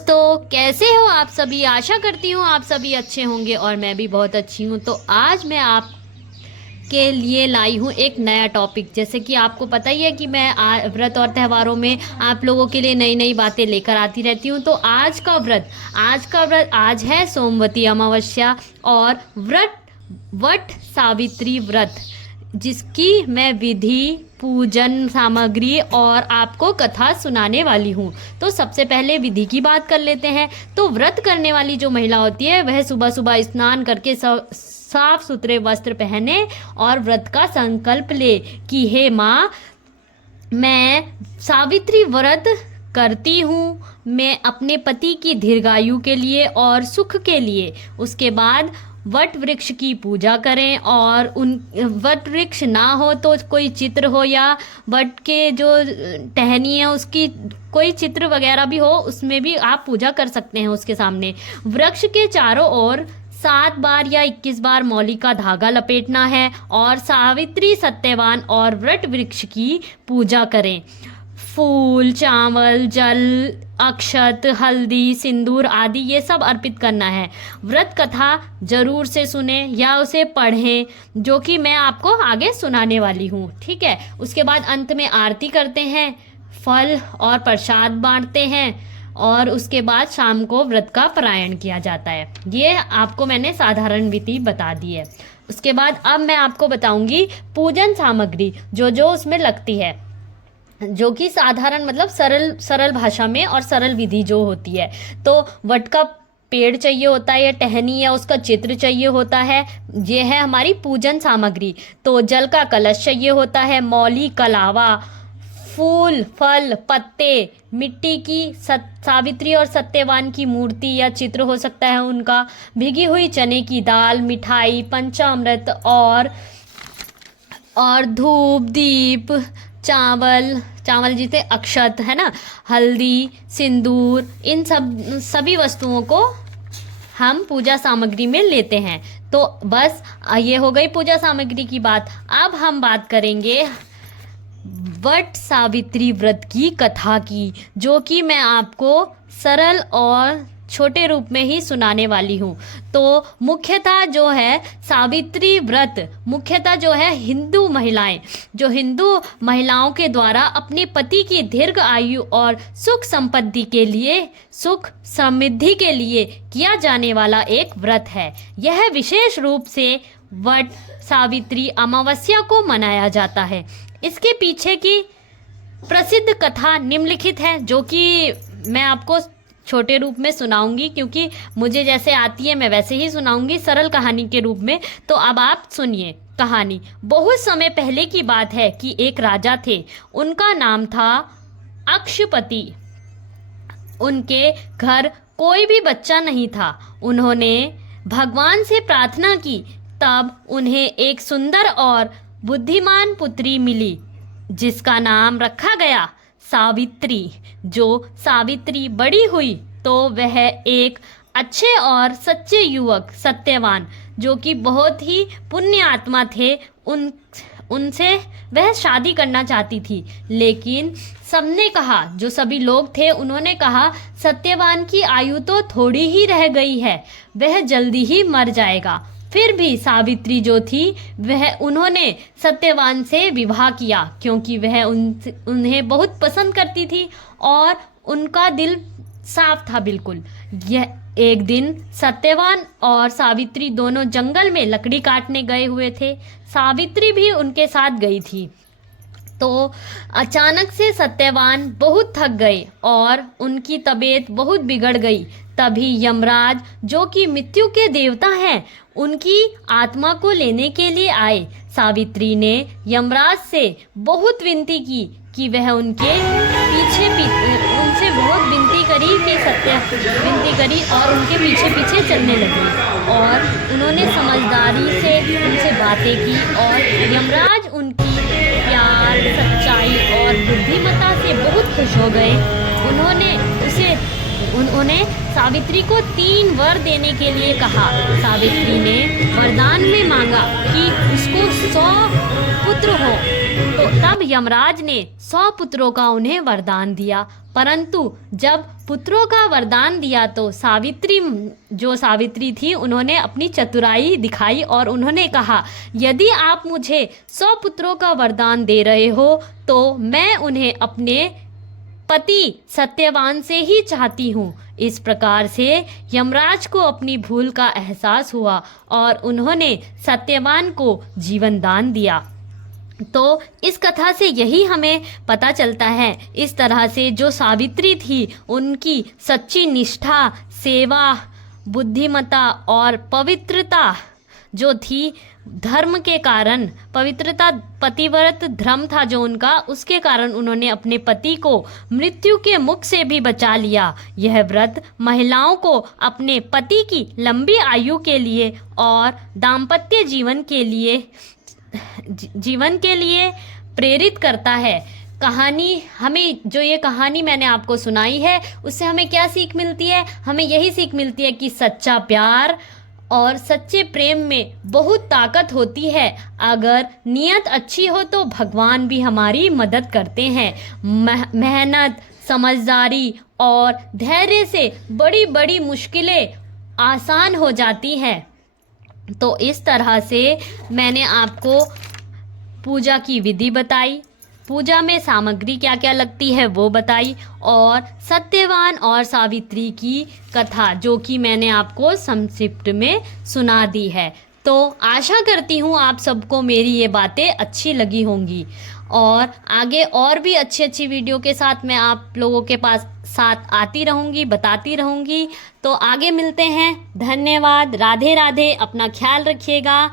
तो कैसे हो आप सभी। आशा करती हूँ आप सभी अच्छे होंगे और मैं भी बहुत अच्छी हूँ। तो आज मैं आप के लिए लाई हूँ एक नया टॉपिक। जैसे कि आपको पता ही है कि मैं व्रत और त्योहारों में आप लोगों के लिए नई नई बातें लेकर आती रहती हूँ। तो आज का व्रत आज है सोमवती अमावस्या और वट सावित्री व्रत, जिसकी मैं विधि, पूजन सामग्री और आपको कथा सुनाने वाली हूँ। तो सबसे पहले विधि की बात कर लेते हैं। तो व्रत करने वाली जो महिला होती है वह सुबह सुबह स्नान करके साफ सुथरे वस्त्र पहने और व्रत का संकल्प ले कि हे माँ, मैं सावित्री व्रत करती हूँ, मैं अपने पति की दीर्घायु के लिए और सुख के लिए। उसके बाद वट वृक्ष की पूजा करें और उन वट वृक्ष ना हो तो कोई चित्र हो या वट के जो टहनी है उसकी कोई चित्र वगैरह भी हो, उसमें भी आप पूजा कर सकते हैं। उसके सामने वृक्ष के चारों ओर 7 बार या 21 बार मौली का धागा लपेटना है और सावित्री, सत्यवान और वट वृक्ष की पूजा करें। फूल, चावल, जल, अक्षत, हल्दी, सिंदूर आदि ये सब अर्पित करना है। व्रत कथा जरूर से सुने या उसे पढ़ें, जो कि मैं आपको आगे सुनाने वाली हूँ। ठीक है। उसके बाद अंत में आरती करते हैं, फल और प्रसाद बांटते हैं और उसके बाद शाम को व्रत का पारायण किया जाता है। ये आपको मैंने साधारण विधि बता दी है। उसके बाद अब मैं आपको बताऊंगी पूजन सामग्री जो जो उसमें लगती है, जो कि साधारण मतलब सरल सरल भाषा में और सरल विधि जो होती है। तो वट का पेड़ चाहिए होता है या टहनी या उसका चित्र चाहिए होता है, ये है हमारी पूजन सामग्री। तो जल का कलश चाहिए होता है, मौली, कलावा, फूल, फल, पत्ते, मिट्टी की सावित्री और सत्यवान की मूर्ति या चित्र हो सकता है उनका, भिगी हुई चने की दाल, मिठाई, पंचामृत और धूप, दीप, चावल जिसे अक्षत है ना, हल्दी, सिंदूर, इन सभी वस्तुओं को हम पूजा सामग्री में लेते हैं। तो बस ये हो गई पूजा सामग्री की बात। अब हम बात करेंगे वट सावित्री व्रत की कथा की, जो कि मैं आपको सरल और छोटे रूप में ही सुनाने वाली हूँ। तो मुख्यतः जो है सावित्री व्रत, मुख्यतः जो है हिंदू महिलाओं के द्वारा अपने पति की दीर्घ आयु और सुख संपत्ति के लिए, सुख समृद्धि के लिए किया जाने वाला एक व्रत है। यह विशेष रूप से वट सावित्री अमावस्या को मनाया जाता है। इसके पीछे की प्रसिद्ध कथा निम्नलिखित है, जो कि मैं आपको छोटे रूप में सुनाऊंगी, क्योंकि मुझे जैसे आती है मैं वैसे ही सुनाऊंगी सरल कहानी के रूप में। तो अब आप सुनिए कहानी। बहुत समय पहले की बात है कि एक राजा थे, उनका नाम था अक्षपति। उनके घर कोई भी बच्चा नहीं था। उन्होंने भगवान से प्रार्थना की, तब उन्हें एक सुंदर और बुद्धिमान पुत्री मिली, जिसका नाम रखा गया सावित्री। जो सावित्री बड़ी हुई तो वह एक अच्छे और सच्चे युवक सत्यवान, जो कि बहुत ही पुण्य आत्मा थे, उनसे वह शादी करना चाहती थी। लेकिन सबने कहा, जो सभी लोग थे उन्होंने कहा, सत्यवान की आयु तो थोड़ी ही रह गई है, वह जल्दी ही मर जाएगा। फिर भी सावित्री जो थी उन्होंने सत्यवान से विवाह किया, क्योंकि वह उन्हें बहुत पसंद करती थी और उनका दिल साफ था बिल्कुल। यह एक दिन सत्यवान और सावित्री दोनों जंगल में लकड़ी काटने गए हुए थे। सावित्री भी उनके साथ गई थी। तो अचानक से सत्यवान बहुत थक गए और उनकी तबीयत बहुत बिगड़ गई। तभी यमराज, जो कि मृत्यु के देवता हैं, उनकी आत्मा को लेने के लिए आए। सावित्री ने यमराज से बहुत विनती की कि वह उनसे बहुत विनती करी और उनके पीछे पीछे चलने लगे। और उन्होंने समझदारी से उनसे बातें की और यमराज उनकी प्यार, सच्चाई और बुद्धिमत्ता से बहुत खुश हो गए। उन्होंने उसे उन्होंने सावित्री को 3 वर देने के लिए कहा। सावित्री ने वरदान में मांगा कि उसको 100 पुत्र हो, तो तब यमराज ने 100 पुत्रों का उन्हें वरदान दिया। परंतु जब पुत्रों का वरदान दिया तो सावित्री थी, उन्होंने अपनी चतुराई दिखाई और उन्होंने कहा, यदि आप मुझे 100 पुत्रों का वरदान दे रहे हो तो मैं उन्हें अपने पति सत्यवान से ही चाहती हूँ। इस प्रकार से यमराज को अपनी भूल का एहसास हुआ और उन्होंने सत्यवान को जीवन दान दिया। तो इस कथा से यही हमें पता चलता है। इस तरह से जो सावित्री थी, उनकी सच्ची निष्ठा, सेवा, बुद्धिमत्ता और पवित्रता जो थी, धर्म के कारण, पवित्रता, पतिव्रत धर्म था जो उनका, उसके कारण उन्होंने अपने पति को मृत्यु के मुख से भी बचा लिया। यह व्रत महिलाओं को अपने पति की लंबी आयु के लिए और दाम्पत्य जीवन के लिए प्रेरित करता है। कहानी हमें, जो ये कहानी मैंने आपको सुनाई है, उससे हमें क्या सीख मिलती है? हमें यही सीख मिलती है कि सच्चा प्यार और सच्चे प्रेम में बहुत ताकत होती है। अगर नीयत अच्छी हो तो भगवान भी हमारी मदद करते हैं। मेहनत, समझदारी और धैर्य से बड़ी बड़ी मुश्किलें आसान हो जाती हैं। तो इस तरह से मैंने आपको पूजा की विधि बताई, पूजा में सामग्री क्या क्या लगती है वो बताई, और सत्यवान और सावित्री की कथा जो कि मैंने आपको संक्षिप्त में सुना दी है। तो आशा करती हूँ आप सबको मेरी ये बातें अच्छी लगी होंगी, और आगे और भी अच्छी अच्छी वीडियो के साथ मैं आप लोगों के साथ आती रहूँगी, बताती रहूँगी। तो आगे मिलते हैं। धन्यवाद। राधे राधे। अपना ख्याल रखिएगा।